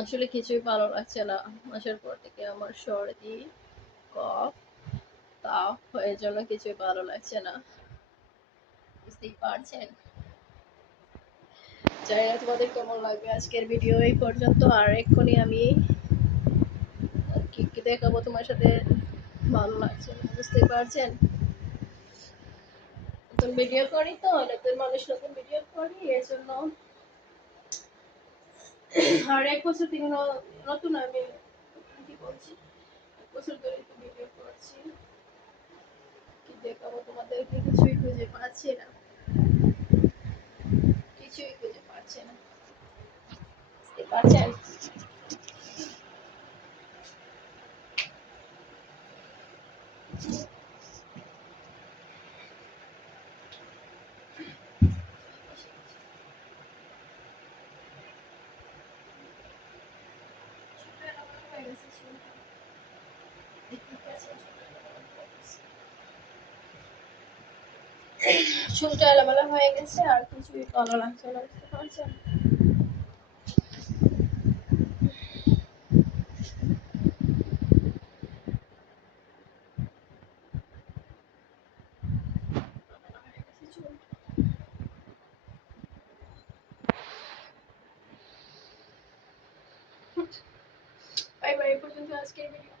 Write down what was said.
আসলে কিছুই ভালো লাগছে না। মাসের পর থেকে আমার সর্দি, কফ, তাপ এর জন্য কিছুই ভালো লাগছে না। বুঝতেই পারছেন। জানি না তোমাদের কেমন লাগবে আজকের ভিডিও এই পর্যন্ত। আর এক্ষুনি আমি কি দেখাবো তোমার সাথে, ভালো লাগছে না, বুঝতেই পারছেন। নতুন ভিডিও করি তো, নতুন মানুষ নতুন ভিডিও করি এর জন্য। আর 1 বছর থেকে নতুন আমি কি বলছি, 1 বছর ধরে তো ভিডিও করছি। কি দেখাবো তোমাদেরকে, কিছুই খুঁজে পাচ্ছি না, কিছুই খুঁজে পাচ্ছি না, বুঝতে পারছেন। চুলটা এলোমেলো হয়ে গেছে, আর কিছুই ভালো লাগছে না, বুঝতে পারছেন। বাই বাই, এই পর্যন্ত আজকের ভিডিও।